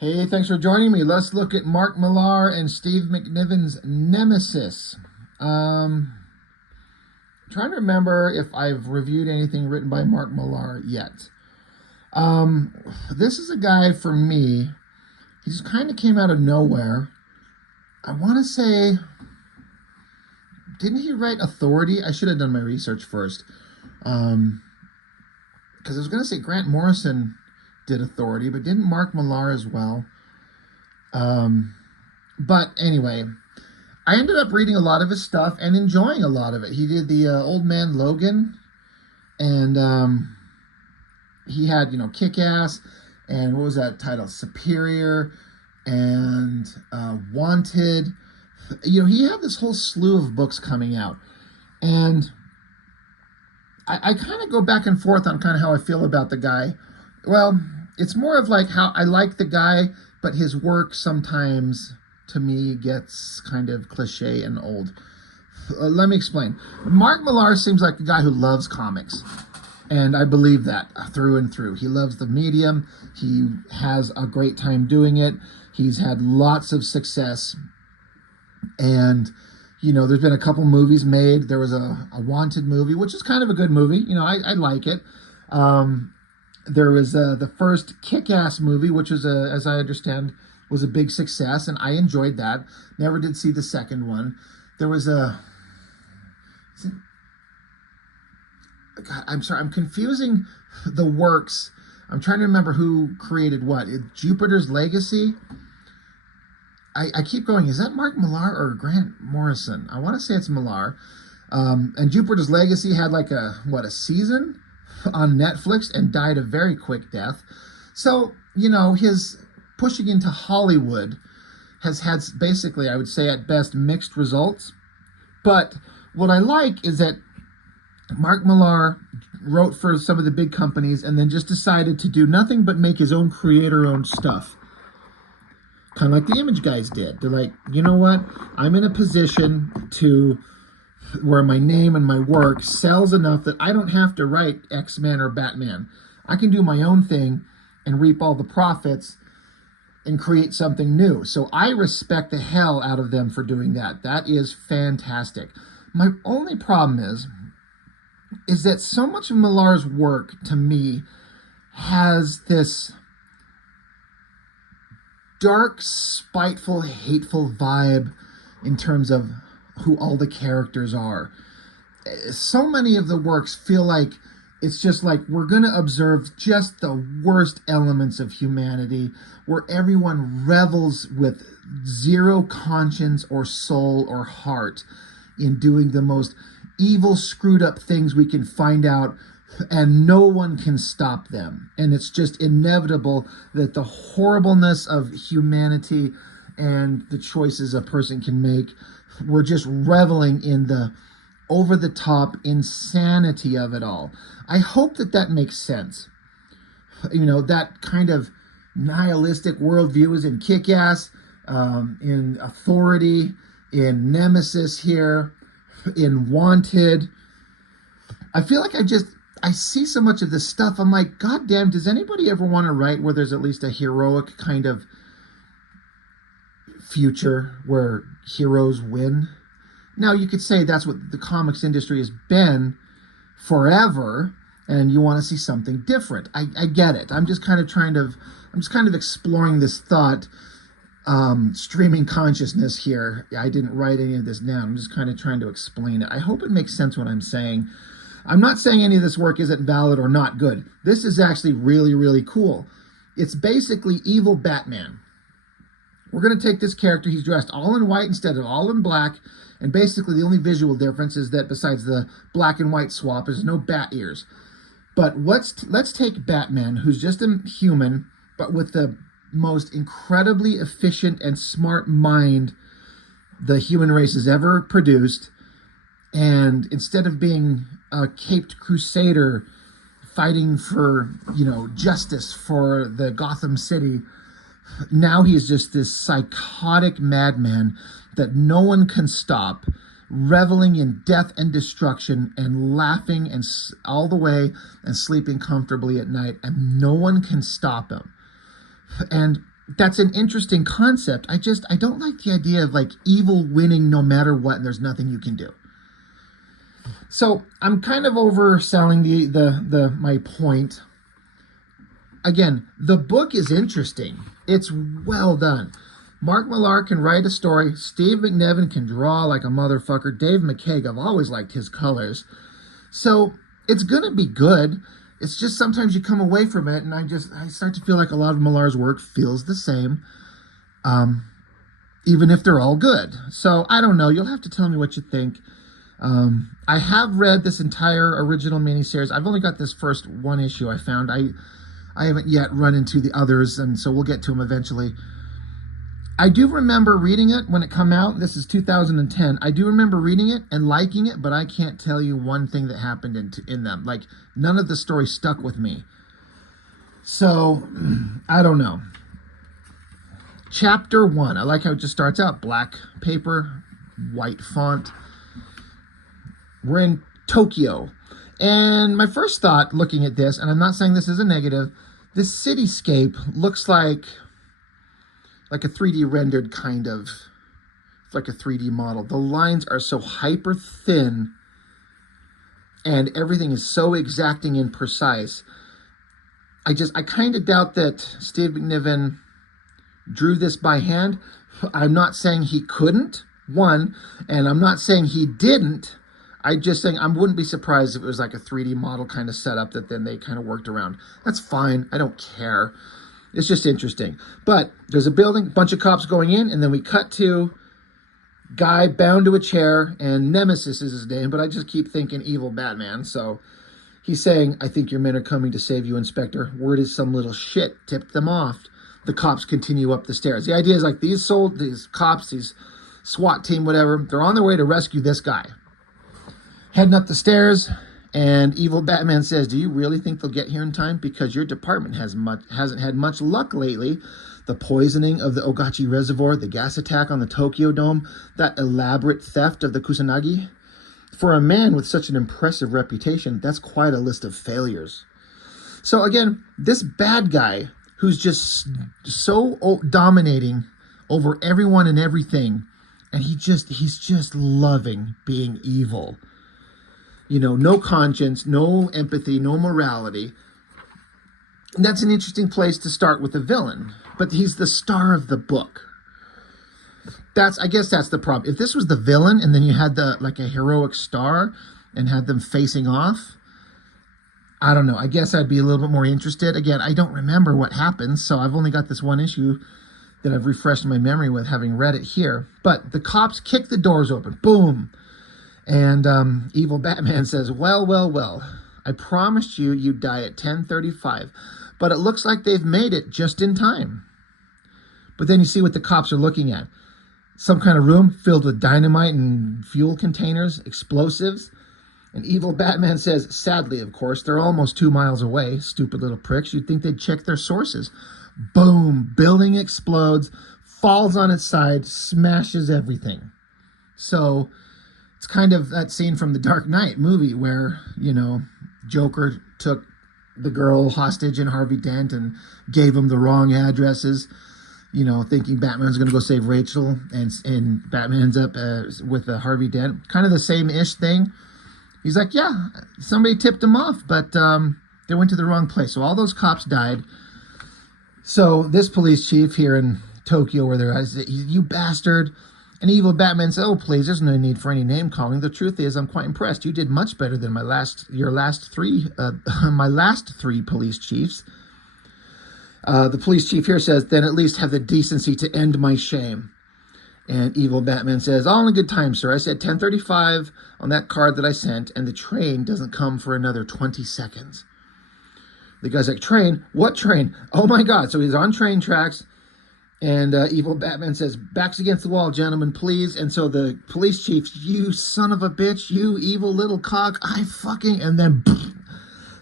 Hey, thanks for joining me. Let's look at Mark Millar and Steve McNiven's Nemesis. Um, Trying to remember if I've reviewed anything written by Mark Millar yet. Um, this is a guy for me. He just kind of came out of nowhere. I want to say, didn't he write Authority? I should have done my research first. Because I was going to say Grant Morrison did Authority, but didn't Mark Millar as well? But anyway, I ended up reading a lot of his stuff and enjoying a lot of it. He did the Old Man Logan, and he had, Kick-Ass, and what was that title? Superior, and Wanted. He had this whole slew of books coming out, and I kind of go back and forth on kind of how I feel about the guy. Well, it's more of like how I like the guy, but his work sometimes, to me, gets kind of cliche and old. Let me explain. Mark Millar seems like a guy who loves comics, and I believe that through and through. He loves the medium. He has a great time doing it. He's had lots of success, and there's been a couple movies made. There was a Wanted movie, which is kind of a good movie. I like it. There was the first Kick-Ass movie, which was, as I understand, was a big success, and I enjoyed that. Never did see the second one. There was God, I'm sorry, I'm confusing the works. I'm trying to remember who created what. Jupiter's Legacy? I keep going, is that Mark Millar or Grant Morrison? I want to say it's Millar. And Jupiter's Legacy had like a season on Netflix and died a very quick death. So, his pushing into Hollywood has had basically, I would say at best, mixed results. But what I like is that Mark Millar wrote for some of the big companies and then just decided to do nothing but make his own creator-owned stuff. Kind of like the Image guys did. They're like, you know what? I'm in a position to where my name and my work sells enough that I don't have to write X-Men or Batman. I can do my own thing and reap all the profits and create something new. So I respect the hell out of them for doing that. That is fantastic. My only problem is that so much of Millar's work, to me, has this dark, spiteful, hateful vibe in terms of who all the characters are. So many of the works feel like it's just like we're going to observe just the worst elements of humanity, where everyone revels with zero conscience or soul or heart in doing the most evil, screwed up things we can find out, and no one can stop them. And it's just inevitable that the horribleness of humanity and the choices a person can make, we're just reveling in the over-the-top insanity of it all. I hope that makes sense. That kind of nihilistic worldview is in Kick-Ass, in Authority, in Nemesis here, in Wanted. I feel like I see so much of this stuff. I'm like, God damn, does anybody ever want to write where there's at least a heroic kind of future where heroes win? Now, you could say that's what the comics industry has been forever, and you want to see something different. I get it. I'm just kind of exploring this thought, streaming consciousness here. I didn't write any of this down. I'm just kind of trying to explain it. I hope it makes sense what I'm saying. I'm not saying any of this work isn't valid or not good. This is actually really, really cool. It's basically evil Batman. We're going to take this character. He's dressed all in white instead of all in black. And basically the only visual difference is that besides the black and white swap, there's no bat ears. But let's take Batman, who's just a human, but with the most incredibly efficient and smart mind the human race has ever produced. And instead of being a caped crusader fighting for, justice for the Gotham City, now he's just this psychotic madman that no one can stop, reveling in death and destruction and laughing and all the way and sleeping comfortably at night, and no one can stop him. And that's an interesting concept. I don't like the idea of like evil winning no matter what, and there's nothing you can do. So I'm kind of overselling the my point. Again, the book is interesting. It's well done. Mark Millar can write a story. Steve McNiven can draw like a motherfucker. Dave McCaig, I've always liked his colors. So it's going to be good. It's just sometimes you come away from it and I start to feel like a lot of Millar's work feels the same, even if they're all good. So I don't know. You'll have to tell me what you think. I have read this entire original miniseries. I've only got this first one issue I found. I haven't yet run into the others, and so we'll get to them eventually. I do remember reading it when it came out. This is 2010. I do remember reading it and liking it, but I can't tell you one thing that happened in them. Like, none of the story stuck with me. So, I don't know. Chapter 1. I like how it just starts out. Black paper, white font. We're in Tokyo. And my first thought looking at this, and I'm not saying this is a negative, this cityscape looks like a 3D rendered kind of, like a 3D model. The lines are so hyper thin and everything is so exacting and precise. I kind of doubt that Steve McNiven drew this by hand. I'm not saying he couldn't, one, and I'm not saying he didn't. I'm just saying I wouldn't be surprised if it was like a 3D model kind of setup that then they kind of worked around. That's fine. I don't care. It's just interesting. But there's a building, a bunch of cops going in, and then we cut to guy bound to a chair, and Nemesis is his name, but I just keep thinking evil Batman. So he's saying, I think your men are coming to save you, Inspector. Word is some little shit tipped them off. The cops continue up the stairs. The idea is like these cops, these SWAT team, whatever, they're on their way to rescue this guy. Heading up the stairs, and evil Batman says, do you really think they'll get here in time? Because your department hasn't had much luck lately. The poisoning of the Ogachi Reservoir, the gas attack on the Tokyo Dome, that elaborate theft of the Kusanagi. For a man with such an impressive reputation, that's quite a list of failures. So again, this bad guy who's just so dominating over everyone and everything, and he's just loving being evil. You know, no conscience, no empathy, no morality. And that's an interesting place to start with a villain. But he's the star of the book. I guess that's the problem. If this was the villain and then you had like a heroic star and had them facing off, I don't know. I guess I'd be a little bit more interested. Again, I don't remember what happens, so I've only got this one issue that I've refreshed my memory with having read it here. But the cops kick the doors open. Boom. And evil Batman says, well, I promised you you'd die at 10:35, but it looks like they've made it just in time. But then you see what the cops are looking at. Some kind of room filled with dynamite and fuel containers, explosives. And evil Batman says, sadly, of course, they're almost 2 miles away, stupid little pricks. You'd think they'd check their sources. Boom, building explodes, falls on its side, smashes everything. So it's kind of that scene from the Dark Knight movie where, you know, Joker took the girl hostage in Harvey Dent and gave him the wrong addresses, you know, thinking Batman's going to go save Rachel, and Batman ends up with Harvey Dent. Kind of the same-ish thing. He's like, yeah, somebody tipped him off, but they went to the wrong place. So all those cops died. So this police chief here in Tokyo, where they're, you bastard. And evil Batman said, oh, please, there's no need for any name calling. The truth is, I'm quite impressed. You did much better than my last three police chiefs. The police chief here says, then at least have the decency to end my shame. And evil Batman says, all in a good time, sir. I said 10:35 on that card that I sent, and the train doesn't come for another 20 seconds. The guy's like, train? What train? Oh, my God. So he's on train tracks. And evil Batman says, backs against the wall, gentlemen, please. And so the police chief, you son of a bitch, you evil little cock, and then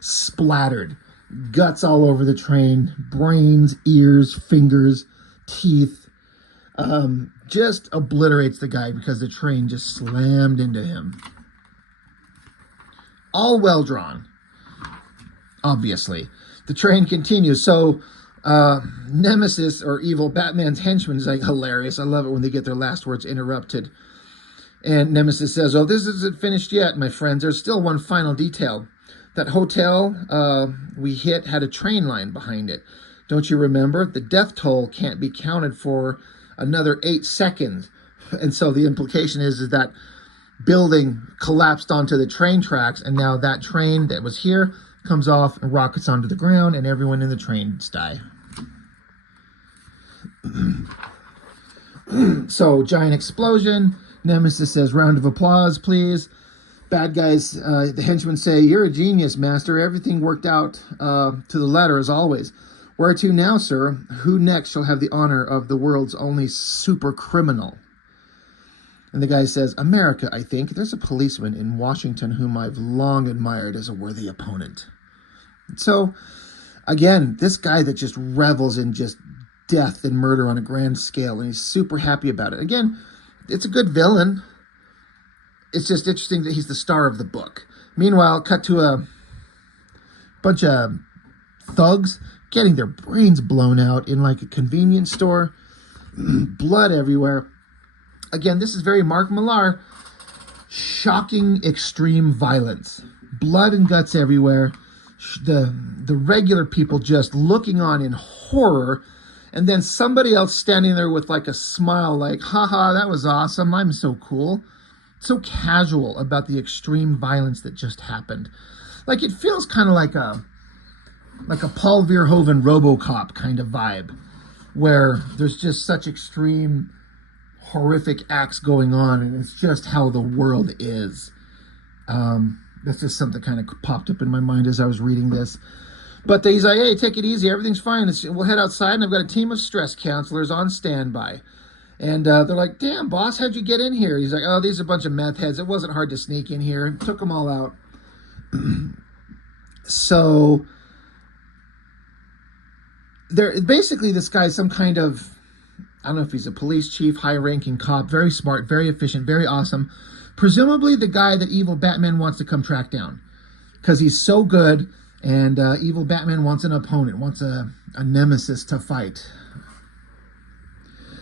splattered. Guts all over the train, brains, ears, fingers, teeth. Just obliterates the guy because the train just slammed into him. All well drawn, obviously. The train continues. So Nemesis, or evil Batman's henchman, is like hilarious. I love it when they get their last words interrupted. And Nemesis says, oh, this isn't finished yet, my friends. There's still one final detail. That hotel we hit had a train line behind it. Don't you remember? The death toll can't be counted for another 8 seconds. And so the implication is that building collapsed onto the train tracks, and now that train that was here comes off and rockets onto the ground, and everyone in the trains die. So, giant explosion. Nemesis says, round of applause, please. Bad guys, the henchmen say, you're a genius, master. Everything worked out to the letter, as always. Where to now, sir? Who next shall have the honor of the world's only super criminal? And the guy says, America, I think. There's a policeman in Washington whom I've long admired as a worthy opponent. So, again, this guy that just revels in just death and murder on a grand scale, and he's super happy about it. Again, it's a good villain. It's just interesting that he's the star of the book. Meanwhile, cut to a bunch of thugs getting their brains blown out in like a convenience store. Blood everywhere. Again, this is very Mark Millar. Shocking, extreme violence. Blood and guts everywhere. The regular people just looking on in horror. And then somebody else standing there with like a smile like, haha, that was awesome. I'm so cool. So casual about the extreme violence that just happened. Like it feels kind of like a Paul Verhoeven RoboCop kind of vibe, where there's just such extreme, horrific acts going on, and it's just how the world is. That's just something kind of popped up in my mind as I was reading this. But he's like, hey, take it easy. Everything's fine. We'll head outside, and I've got a team of stress counselors on standby. And they're like, damn, boss, how'd you get in here? He's like, oh, these are a bunch of meth heads. It wasn't hard to sneak in here. Took them all out. So basically this guy's some kind of, I don't know if he's a police chief, high-ranking cop, very smart, very efficient, very awesome. Presumably the guy that evil Batman wants to come track down, because he's so good, and evil Batman wants an opponent, wants a nemesis to fight.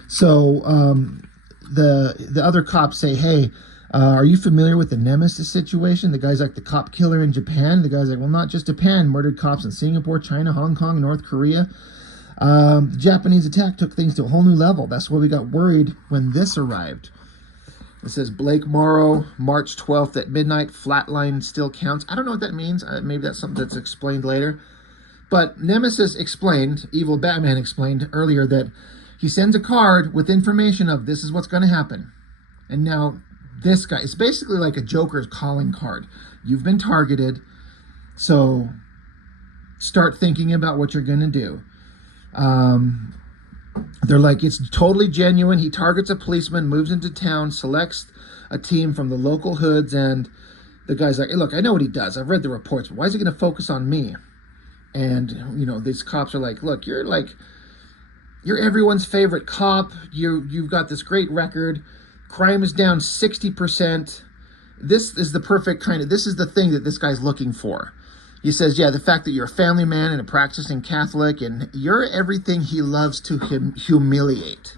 So the other cops say, hey, are you familiar with the Nemesis situation? The guy's like the cop killer in Japan. The guy's like, well, not just Japan, murdered cops in Singapore, China, Hong Kong, North Korea. The Japanese attack took things to a whole new level. That's why we got worried when this arrived. It says Blake Morrow, March 12th at midnight, flatline still counts. I don't know what that means. Maybe that's something that's explained later. But Nemesis explained, evil Batman explained earlier, that he sends a card with information of this is what's going to happen. And now this guy, it's basically like a Joker's calling card. You've been targeted, so start thinking about what you're going to do. They're like, it's totally genuine. He targets a policeman, moves into town, selects a team from the local hoods, and the guy's like, hey, look, I know what he does. I've read the reports, but why is he going to focus on me? And, you know, these cops are like, look, you're everyone's favorite cop. You've got this great record. Crime is down 60%. This is the perfect this is the thing that this guy's looking for. He says, yeah, the fact that you're a family man and a practicing Catholic, and you're everything he loves to humiliate.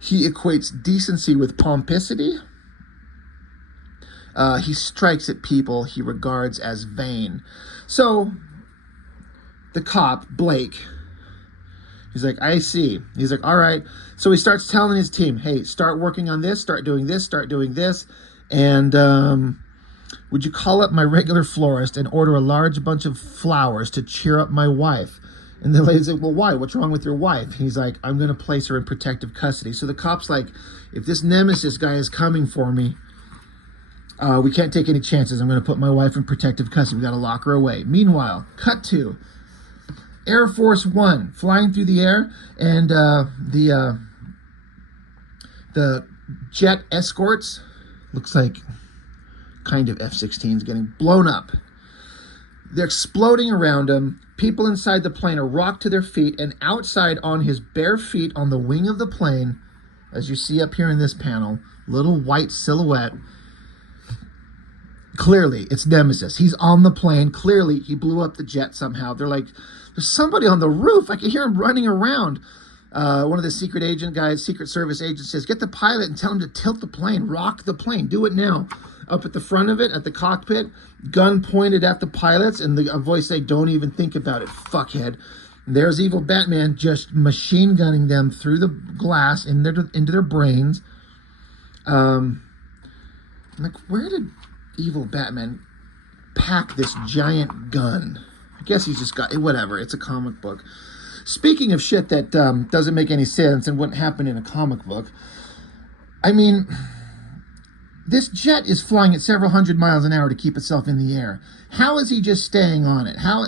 He equates decency with pomposity. He strikes at people he regards as vain. So the cop, Blake, he's like, I see. He's like, all right. So he starts telling his team, hey, start working on this, start doing this, and would you call up my regular florist and order a large bunch of flowers to cheer up my wife? And the lady's like, well, why? What's wrong with your wife? He's like, I'm going to place her in protective custody. So the cop's like, if this Nemesis guy is coming for me, we can't take any chances. I'm going to put my wife in protective custody. We got to lock her away. Meanwhile, cut to Air Force One flying through the air, and the jet escorts, looks like kind of F-16s, getting blown up. They're exploding around him. People inside the plane are rocked to their feet, and outside on his bare feet on the wing of the plane, as you see up here in this panel, little white silhouette. Clearly, it's Nemesis. He's on the plane. Clearly, he blew up the jet somehow. They're There's somebody on the roof. I can hear him running around. One of the secret agent guys, Secret Service agents says, get the pilot and tell him to tilt the plane, rock the plane, do it now. Up at the front of it, at the cockpit, gun pointed at the pilots, and a voice say, don't even think about it, fuckhead. And there's evil Batman just machine gunning them through the glass into their brains. I'm like, where did evil Batman pack this giant gun? I guess he's just got, whatever, it's a comic book. Speaking of shit that doesn't make any sense and wouldn't happen in a comic book, I mean, this jet is flying at several hundred miles an hour to keep itself in the air. How is he just staying on it? How,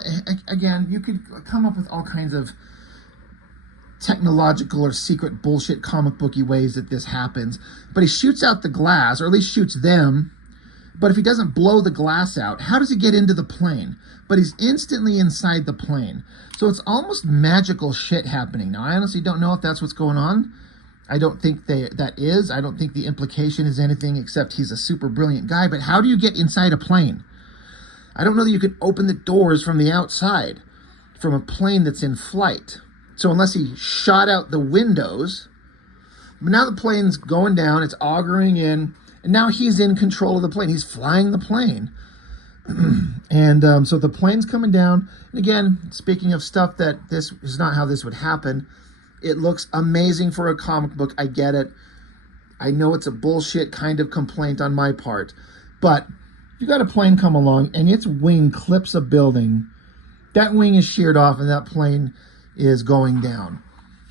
again, you could come up with all kinds of technological or secret bullshit comic booky ways that this happens, but he shoots out the glass, or at least shoots them. But if he doesn't blow the glass out, how does he get into the plane? But he's instantly inside the plane. So it's almost magical shit happening. Now, I honestly don't know if that's what's going on. I don't think that is. I don't think the implication is anything except he's a super brilliant guy. But how do you get inside a plane? I don't know that you can open the doors from the outside from a plane that's in flight. So unless he shot out the windows, but now the plane's going down, it's auguring in, and now he's in control of the plane. He's flying the plane. And so the plane's coming down. And again, speaking of stuff that this is not how this would happen, it looks amazing for a comic book. I get it. I know it's a bullshit kind of complaint on my part. But if you got a plane come along and its wing clips a building, that wing is sheared off and that plane is going down.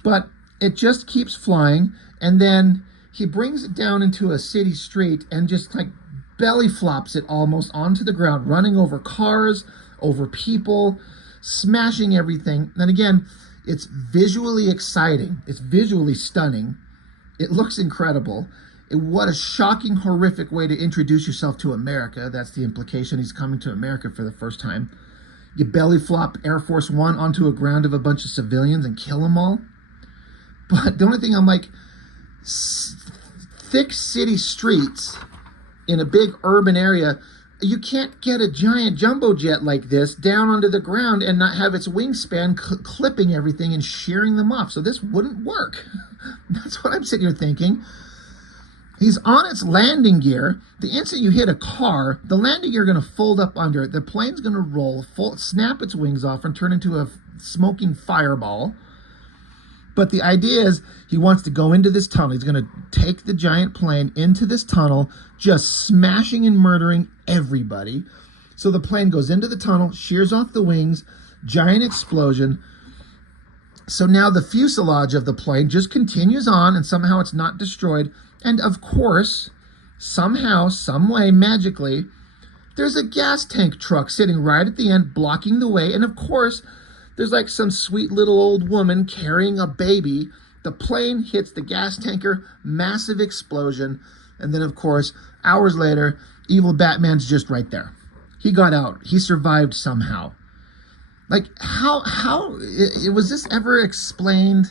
But it just keeps flying, and then he brings it down into a city street and just like belly flops it almost onto the ground, running over cars, over people, smashing everything. And again, it's visually exciting. It's visually stunning. It looks incredible. What a shocking, horrific way to introduce yourself to America. That's the implication. He's coming to America for the first time. You belly flop Air Force One onto a ground of a bunch of civilians and kill them all. But the only thing I'm like, thick city streets in a big urban area, you can't get a giant jumbo jet like this down onto the ground and not have its wingspan clipping everything and shearing them off. So this wouldn't work. That's what I'm sitting here thinking. He's on its landing gear. The instant you hit a car, the landing gear is going to fold up under it. The plane's going to roll, snap its wings off, and turn into a smoking fireball. But the idea is he wants to go into this tunnel. He's going to take the giant plane into this tunnel, just smashing and murdering everybody. So the plane goes into the tunnel, shears off the wings, giant explosion. So now the fuselage of the plane just continues on, and somehow it's not destroyed. And of course, somehow, some way, magically, there's a gas tank truck sitting right at the end, blocking the way. And of course, there's like some sweet little old woman carrying a baby. The plane hits the gas tanker, massive explosion. And then, of course, hours later, evil Batman's just right there. He got out. He survived somehow. Like, how was this ever explained?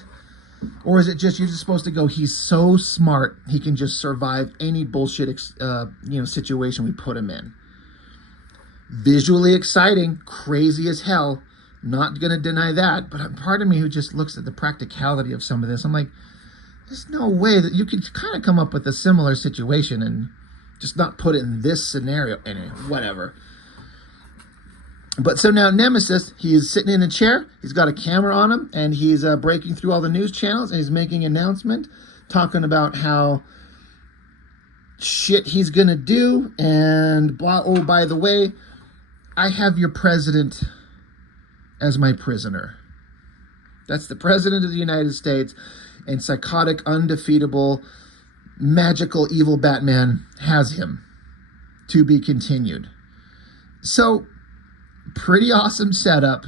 Or is it just, you're just supposed to go, he's so smart, he can just survive any bullshit, situation we put him in. Visually exciting, crazy as hell. Not going to deny that. But part of me who just looks at the practicality of some of this, I'm like, there's no way that you could kind of come up with a similar situation and just not put it in this scenario. Anyway, whatever. But so now Nemesis, he's sitting in a chair, he's got a camera on him, and he's breaking through all the news channels, and he's making an announcement, talking about how shit he's gonna do, and blah, oh, by the way, I have your president as my prisoner. That's the president of the United States, and psychotic, undefeatable, magical, evil Batman has him. To be continued. So, pretty awesome setup,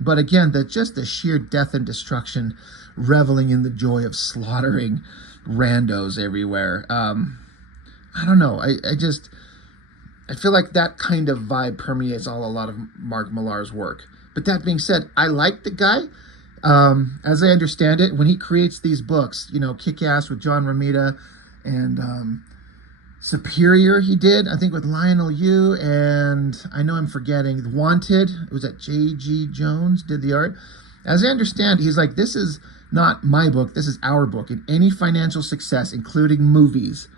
but again, just the sheer death and destruction, reveling in the joy of slaughtering randos everywhere. I don't know. I feel like that kind of vibe permeates a lot of Mark Millar's work. But that being said, I like the guy. As I understand it, when he creates these books, Kick-Ass with John Romita and Superior he did, I think, with Lionel Yu, and I know I'm forgetting Wanted. It was that J.G. Jones did the art. As I understand, he's like, this is not my book, this is our book. And any financial success, including movies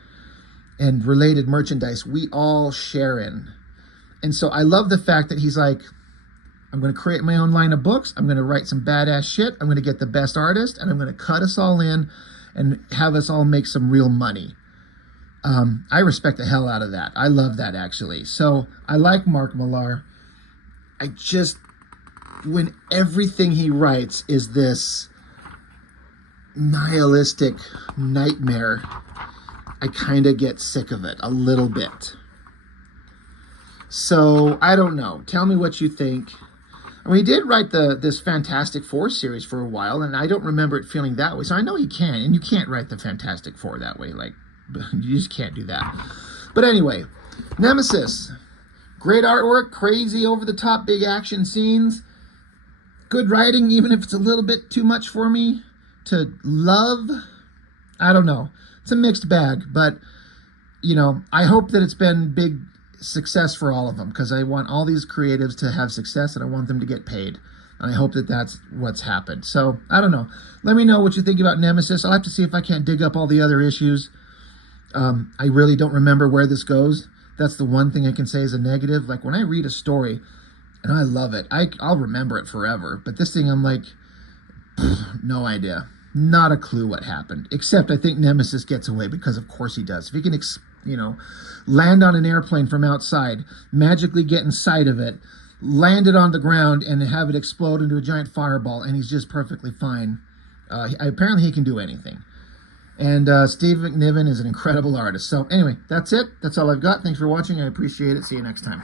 and related merchandise, we all share in. And so I love the fact that he's like, I'm going to create my own line of books. I'm going to write some badass shit. I'm going to get the best artist, and I'm going to cut us all in and have us all make some real money. I respect the hell out of that. I love that, actually. So I like Mark Millar. When everything he writes is this nihilistic nightmare, I kind of get sick of it a little bit. So I don't know. Tell me what you think. I mean, he did write this Fantastic Four series for a while, and I don't remember it feeling that way. So I know he can, and you can't write the Fantastic Four that way. Like, you just can't do that. But anyway, Nemesis. Great artwork, crazy, over-the-top, big action scenes. Good writing, even if it's a little bit too much for me to love. I don't know. It's a mixed bag, but, you know, I hope that it's been big success for all of them, because I want all these creatives to have success, and I want them to get paid. And I hope that that's what's happened. So, I don't know. Let me know what you think about Nemesis. I'll have to see if I can't dig up all the other issues. I really don't remember where this goes. That's the one thing I can say is a negative. Like, when I read a story and I love it, I'll remember it forever. But this thing, I'm like, no idea. Not a clue what happened. Except I think Nemesis gets away, because of course he does. If he can, land on an airplane from outside, magically get inside of it, land it on the ground, and have it explode into a giant fireball, and he's just perfectly fine. Apparently he can do anything. And Steve McNiven is an incredible artist. So anyway, that's it. That's all I've got. Thanks for watching. I appreciate it. See you next time.